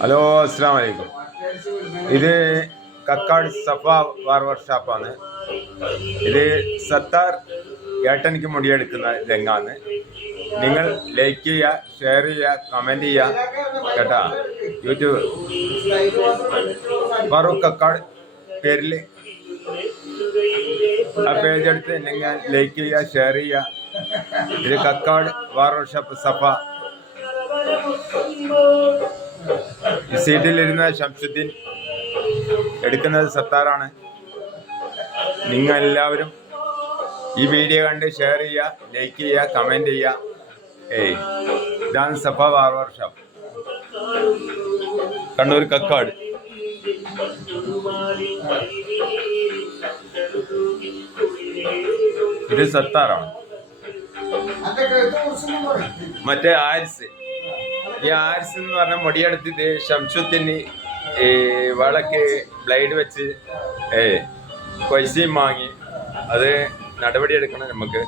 Hello, അസ്സാം വലൈക്കും. ഇത് കക്കാട് സഫ ബാർബർ ഷാപ്പാണ്. ഇത് സത്താർ ഏട്ടനിക്ക് മുടിയെടുക്കുന്ന രംഗാണ്. നിങ്ങൾ ലൈക്ക് ചെയ്യുക, ഷെയർ ചെയ്യുക, കമൻറ്റ് ചെയ്യുക കേട്ടാ. യൂട്യൂബ് ഫാറൂഖ് കക്കാട് പേരിൽ ആ പേജ് എടുത്ത് നിങ്ങൾ ലൈക്ക് ചെയ്യുക, ഷെയർ ചെയ്യുക. ഇത് കക്കാട് ബാർബർ ഷാപ്പ് സഫ. ഈ സീറ്റിലിരുന്ന ഷംസുദ്ദീൻ, എടുക്കുന്നത് സത്താറാണ്. നിങ്ങൾ എല്ലാവരും ഈ വീഡിയോ കണ്ട് ഷെയർ ചെയ്യുക, ലൈക്ക് ചെയ്യുക, കമൻറ്റ് ചെയ്യുക. ഇതാണ് സഫ ബാർബർ ഷാപ്പ്, കണ്ണൂർ കക്കാട്. ഇത് സത്താറാണ്. മറ്റേ ആരിസ്, ഈ ആരിസ് എന്ന് പറഞ്ഞ മുടിയെടുത്തിട്ട് ഷംസുദ്ദീന് വളക്ക് ബ്ലേഡ് വെച്ച് പൈസയും വാങ്ങി. അത് നടപടി എടുക്കണം നമുക്ക്.